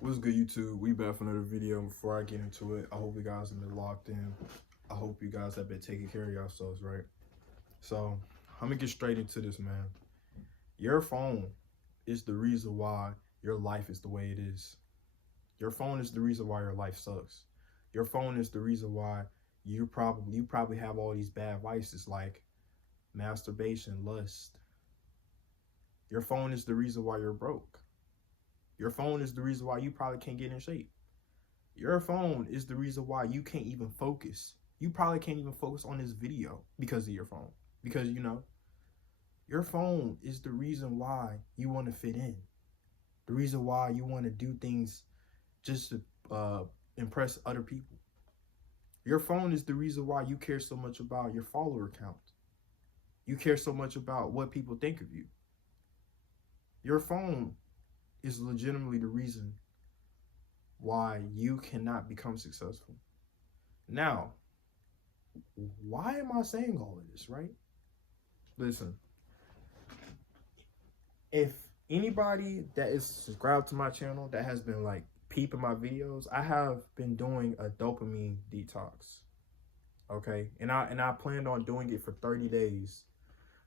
What's good, YouTube? We back for another video. Before I get into it, I hope you guys have been locked in. I hope you guys have been taking care of yourselves, right? So, I'm gonna get straight into this, man. Your phone is the reason why your life is the way it is. Your phone is the reason why your life sucks. Your phone is the reason why you probably have all these bad vices like masturbation, lust. Your phone is the reason why you're broke. Your phone is the reason why you probably can't get in shape. Your phone is the reason why you can't even focus. You probably can't even focus on this video because of your phone. Because, your phone is the reason why you want to fit in. The reason why you want to do things just to impress other people. Your phone is the reason why you care so much about your follower count. You care so much about what people think of you. Your phone is legitimately the reason why you cannot become successful. Now, why am I saying all of this, right? Listen, if anybody that is subscribed to my channel that has been like peeping my videos, I have been doing a dopamine detox. Okay. And I planned on doing it for 30 days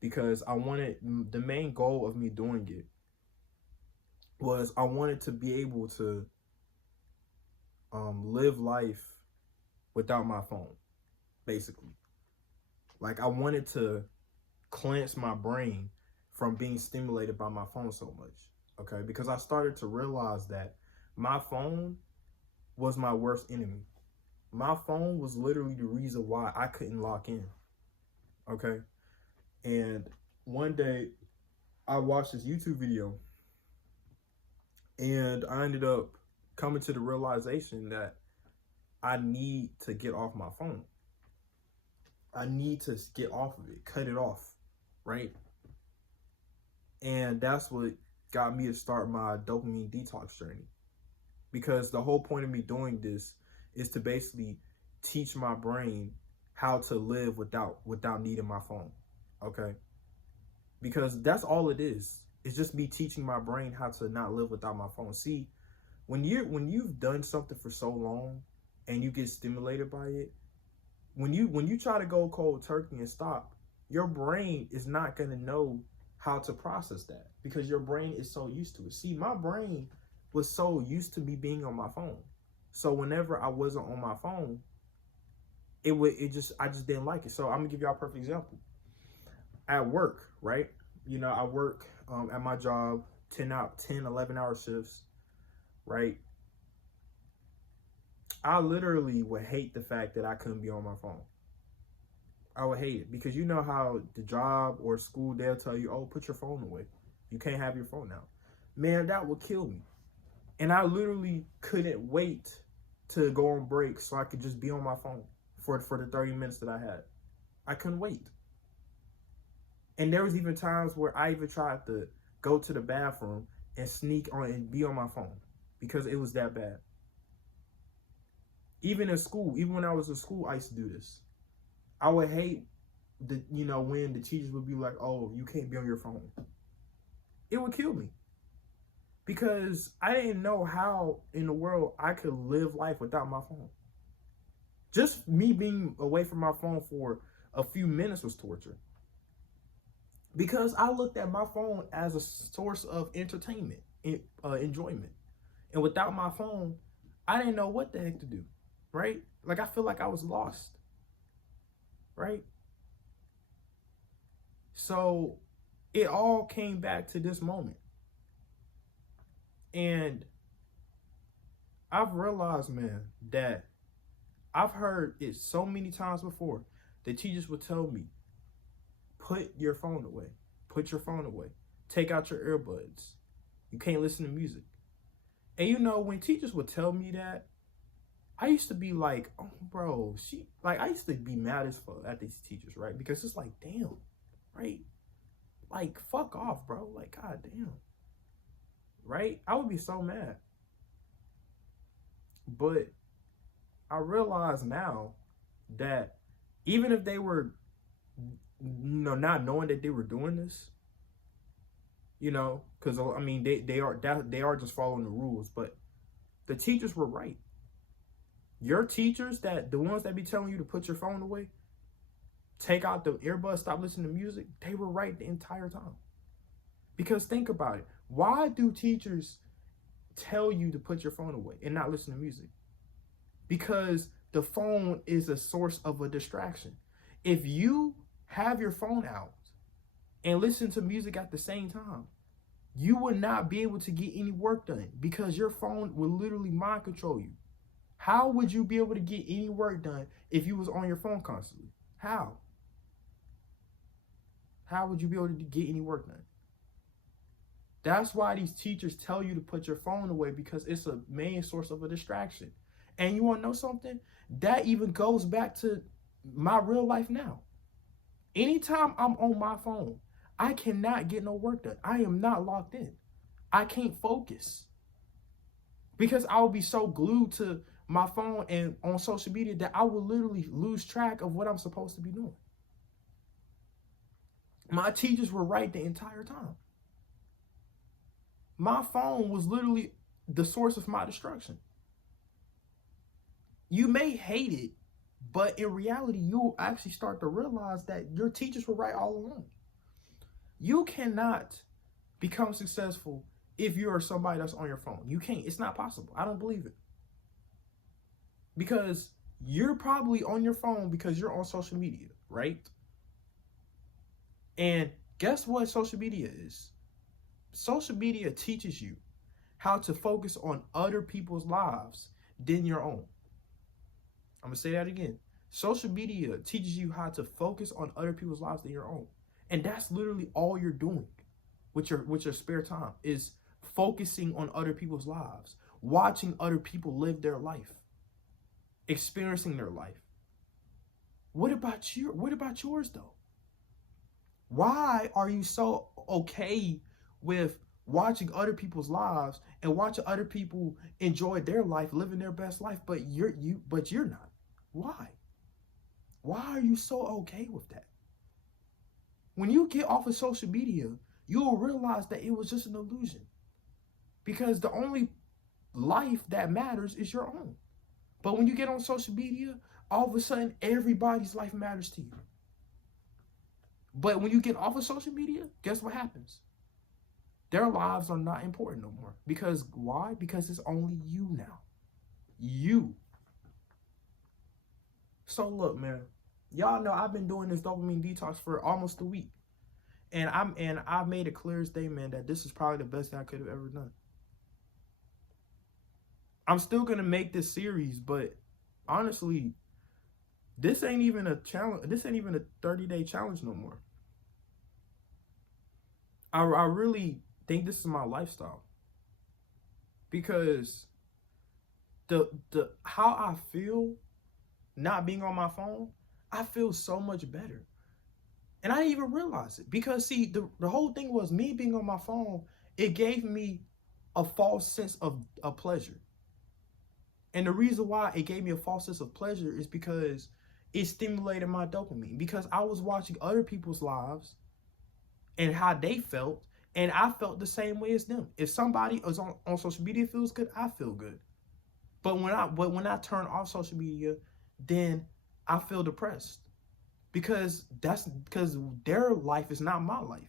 because the main goal of me doing it was I wanted to be able to live life without my phone, basically. Like I wanted to cleanse my brain from being stimulated by my phone so much. Okay, because I started to realize that my phone was my worst enemy. My phone was literally the reason why I couldn't lock in. Okay, and one day I watched this YouTube video and I ended up coming to the realization that I need to get off my phone. I need to get off of it, cut it off, right? And that's what got me to start my dopamine detox journey. Because the whole point of me doing this is to basically teach my brain how to live without needing my phone. Okay? Because that's all it is. It's just me teaching my brain how to not live without my phone. See, when you've done something for so long and you get stimulated by it, when you try to go cold turkey and stop, your brain is not gonna know how to process that because your brain is so used to it. See, my brain was so used to me being on my phone. So whenever I wasn't on my phone, I just didn't like it. So I'm gonna give y'all a perfect example. At work, right? I work at my job 11 hour shifts, right? I literally would hate the fact that I couldn't be on my phone. I would hate it because you know how the job or school they'll tell you, "Oh, put your phone away. You can't have your phone now." Man, that would kill me. And I literally couldn't wait to go on break so I could just be on my phone for the 30 minutes that I had. I couldn't wait. And there was even times where I even tried to go to the bathroom and sneak on and be on my phone because it was that bad. Even in school, even when I was in school, I used to do this. I would hate when the teachers would be like, "Oh, you can't be on your phone." It would kill me because I didn't know how in the world I could live life without my phone. Just me being away from my phone for a few minutes was torture because I looked at my phone as a source of entertainment, enjoyment. And without my phone, I didn't know what the heck to do, right? Like I feel like I was lost, right? So it all came back to this moment. And I've realized, man, that I've heard it so many times before. The teachers would tell me, put your phone away. Put your phone away. Take out your earbuds. You can't listen to music. And when teachers would tell me that, I used to be like, "Oh, bro, I used to be mad as fuck at these teachers, right? Because it's like, damn, right? Like, fuck off, bro. Like, god damn. Right? I would be so mad. But I realize now that even if they were, not knowing that they were doing this, because I mean they are just following the rules. But The teachers were right. Your teachers, the ones that be telling you to put your phone away, take out the earbuds, stop listening to music, they were right the entire time. Because think about it. Why do teachers tell you to put your phone away and not listen to music? Because the phone is a source of a distraction. If you have your phone out and listen to music at the same time, you would not be able to get any work done because your phone will literally mind control you. How would you be able to get any work done if you was on your phone constantly? How? How would you be able to get any work done? That's why these teachers tell you to put your phone away, because it's a main source of a distraction. And you want to know something? That even goes back to my real life now. Anytime I'm on my phone, I cannot get no work done. I am not locked in. I can't focus because I will be so glued to my phone and on social media that I will literally lose track of what I'm supposed to be doing. My teachers were right the entire time. My phone was literally the source of my destruction. You may hate it, but in reality, you'll actually start to realize that your teachers were right all along. You cannot become successful if you are somebody that's on your phone. You can't. It's not possible. I don't believe it. Because you're probably on your phone because you're on social media, right? And guess what social media is? Social media teaches you how to focus on other people's lives than your own. I'm going to say that again. Social media teaches you how to focus on other people's lives than your own. And that's literally all you're doing with your spare time, is focusing on other people's lives, watching other people live their life, experiencing their life. What about yours though? Why are you so okay with watching other people's lives and watching other people enjoy their life, living their best life, but you're not? Why? Why are you so okay with that? When you get off of social media, you'll realize that it was just an illusion. Because the only life that matters is your own. But when you get on social media, all of a sudden, everybody's life matters to you. But when you get off of social media, guess what happens? Their lives are not important no more. Because why? Because it's only you now. You. So look, man. Y'all know I've been doing this dopamine detox for almost a week. And I've made a clear statement that this is probably the best thing I could have ever done. I'm still gonna make this series, but honestly, this ain't even a challenge. This ain't even a 30-day challenge no more. I really think this is my lifestyle. Because the how I feel not being on my phone, I feel so much better. And I didn't even realize it. Because see, the whole thing was me being on my phone, it gave me a false sense of pleasure. And the reason why it gave me a false sense of pleasure is because it stimulated my dopamine. Because I was watching other people's lives and how they felt, and I felt the same way as them. If somebody is on social media feels good, I feel good. But when I turn off social media, then I feel depressed. Because their life is not my life.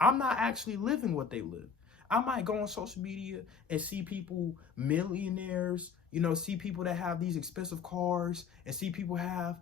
I'm not actually living what they live. I might go on social media and see people, millionaires, see people that have these expensive cars, and see people have,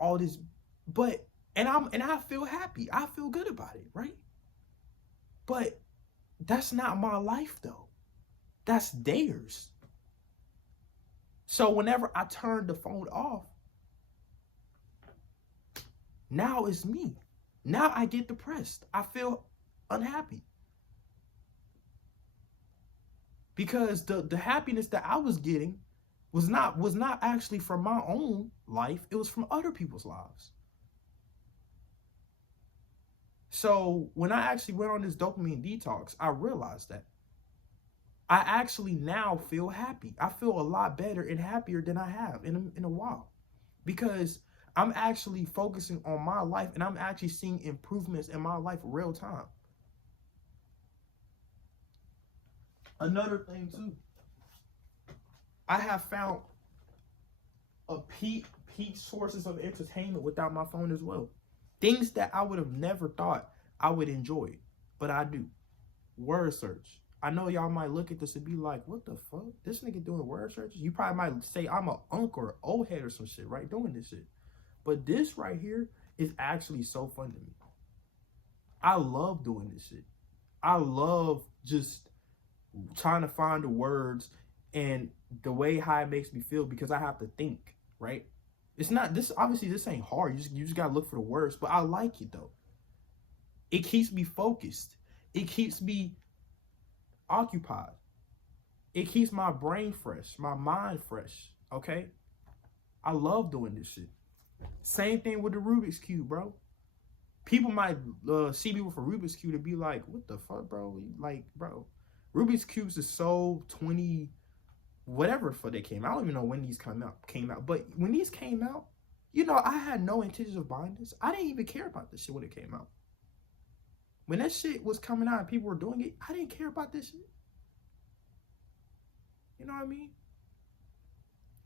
all this, and I feel happy. I feel good about it, right? But that's not my life though. That's theirs. So whenever I turn the phone off, now it's me. Now I get depressed. I feel unhappy. Because the happiness that I was getting was not actually from my own life. It was from other people's lives. So when I actually went on this dopamine detox, I realized that I actually now feel happy. I feel a lot better and happier than I have in a while. Because I'm actually focusing on my life, and I'm actually seeing improvements in my life real time. Another thing too, I have found a peak sources of entertainment without my phone as well. Things that I would have never thought I would enjoy, but I do. Word search. I know y'all might look at this and be like, what the fuck? This nigga doing word searches? You probably might say I'm a uncle or old head or some shit, right? Doing this shit. But this right here is actually so fun to me. I love doing this shit. I love just trying to find the words and the way how it makes me feel because I have to think, right? It's not this, obviously this ain't hard. You just gotta look for the words, but I like it though. It keeps me focused. It keeps me occupied. It keeps my brain fresh, my mind fresh, okay? I love doing this shit. Same thing with the Rubik's Cube, bro. People might see me with a Rubik's Cube to be like, what the fuck, bro? Like, bro, Rubik's Cubes is so 20, whatever the fuck they came out. I don't even know when these came out. But when these came out, you know, I had no intentions of buying this. I didn't even care about this shit when it came out. When that shit was coming out and people were doing it, I didn't care about this shit. You know what I mean?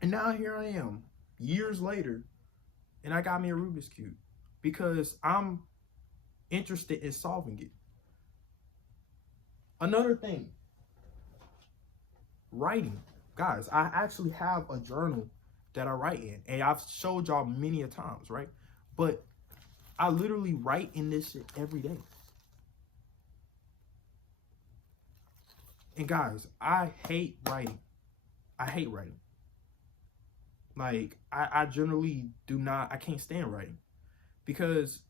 And now here I am, years later, and I got me a Rubik's Cube because I'm interested in solving it. Another thing, writing. Guys, I actually have a journal that I write in, and I've showed y'all many a times, right? But I literally write in this shit every day. And guys, I hate writing. I hate writing. Like, I generally do not, I can't stand writing. Because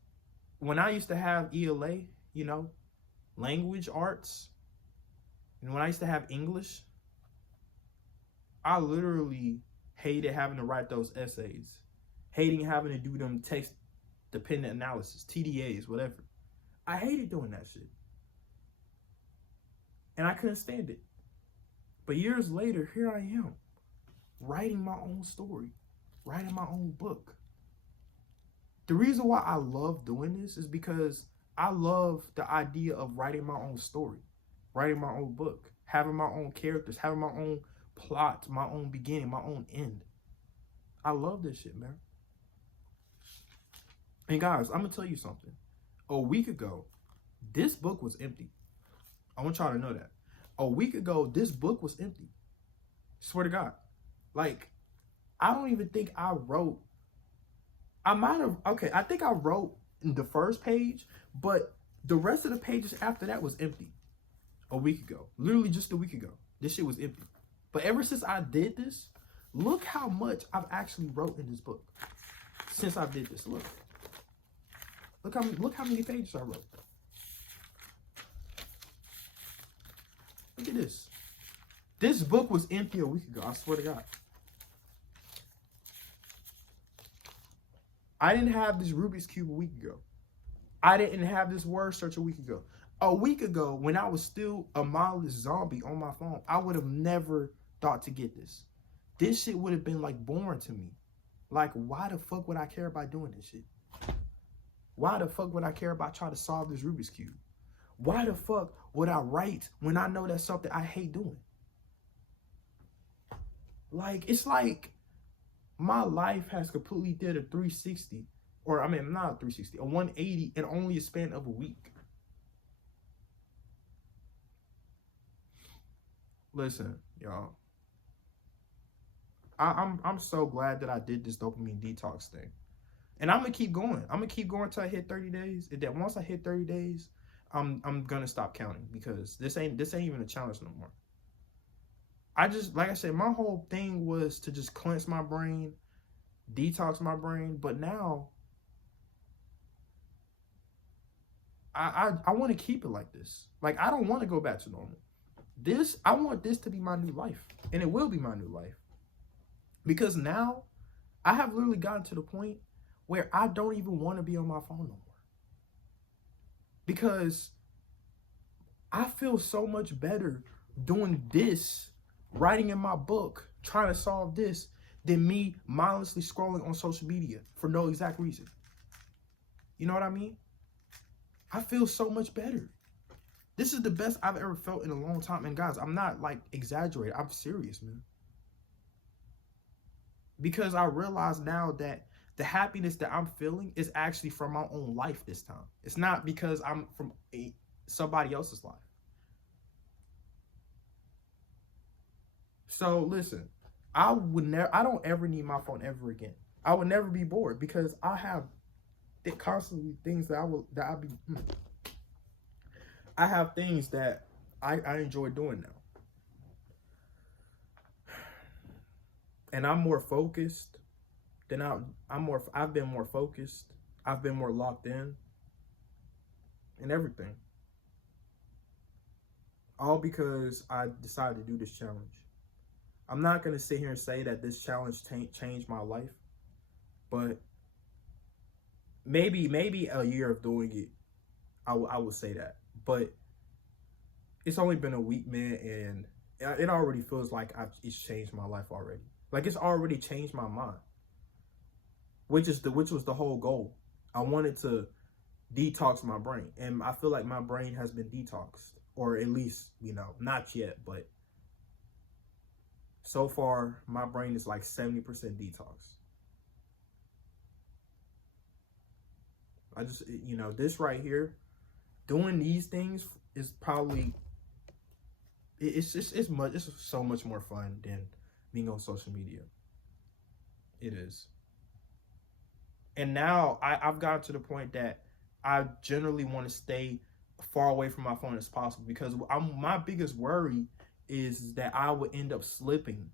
when I used to have ELA, you know, language arts, and when I used to have English, I literally hated having to write those essays. Hating having to do them text-dependent analysis, TDAs, whatever. I hated doing that shit. And I couldn't stand it. But years later, here I am, writing my own story, writing my own book. The reason why I love doing this is because I love the idea of writing my own story, writing my own book, having my own characters, having my own plot, my own beginning, my own end. I love this shit, man. And guys, I'm gonna tell you something. A week ago, this book was empty. I want y'all to know that. A week ago, this book was empty. Swear to God. Like, I don't even think I wrote. I might have, okay, I think I wrote in the first page, but the rest of the pages after that was empty. A week ago. Literally just a week ago. This shit was empty. But ever since I did this, look how much I've actually wrote in this book. Since I did this, look. Look how many pages I wrote. Look at this. This book was empty a week ago. I swear to God. I didn't have this Rubik's Cube a week ago. I didn't have this word search a week ago. A week ago, when I was still a mindless zombie on my phone, I would have never thought to get this. This shit would have been like boring to me. Like, why the fuck would I care about doing this shit? Why the fuck would I care about trying to solve this Rubik's Cube? Why the fuck would I write when I know that's something I hate doing? Like, it's like my life has completely did a 360, or I mean, not a 360, a 180 in only a span of a week. Listen, y'all. I'm so glad that I did this dopamine detox thing. And I'm gonna keep going. I'm gonna keep going till I hit 30 days. And then once I hit 30 days, I'm gonna stop counting because this ain't even a challenge no more. I just, like I said, my whole thing was to just cleanse my brain, detox my brain. But now I want to keep it like this. Like, I don't want to go back to normal. I want this to be my new life, and it will be my new life. Because now I have literally gotten to the point where I don't even want to be on my phone no more. Because I feel so much better doing this, writing in my book, trying to solve this, than me mindlessly scrolling on social media for no exact reason. You know what I mean? I feel so much better. This is the best I've ever felt in a long time. And guys, I'm not like exaggerating. I'm serious, man. because I realize now that the happiness that I'm feeling is actually from my own life this time. It's not because I'm from somebody else's life. So listen, I don't ever need my phone ever again. I would never be bored because I have constantly things that I have things that I enjoy doing now. And I'm more focused than I've been more focused. I've been more locked in and everything. All because I decided to do this challenge. I'm not going to sit here and say that this challenge changed my life, but maybe a year of doing it, I would say that. But it's only been a week, man, and it already feels like it's changed my life already. Like it's already changed my mind, which was the whole goal. I wanted to detox my brain, and I feel like my brain has been detoxed, or at least, not yet, but so far my brain is like 70% detox. I just, this right here, doing these things is probably, it's so much more fun than being on social media. It is. And now I've gotten to the point that I generally want to stay far away from my phone as possible, because my biggest worry is that I would end up slipping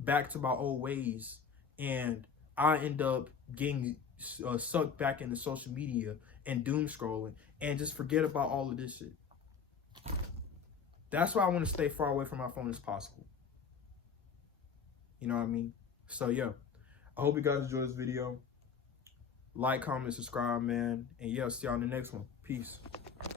back to my old ways, and I end up getting sucked back into social media and doom scrolling and just forget about all of this shit. That's why I want to stay far away from my phone as possible. You know what I mean? So yeah, I hope you guys enjoyed this video. Like, comment, subscribe, man. And yeah, see y'all in the next one. Peace.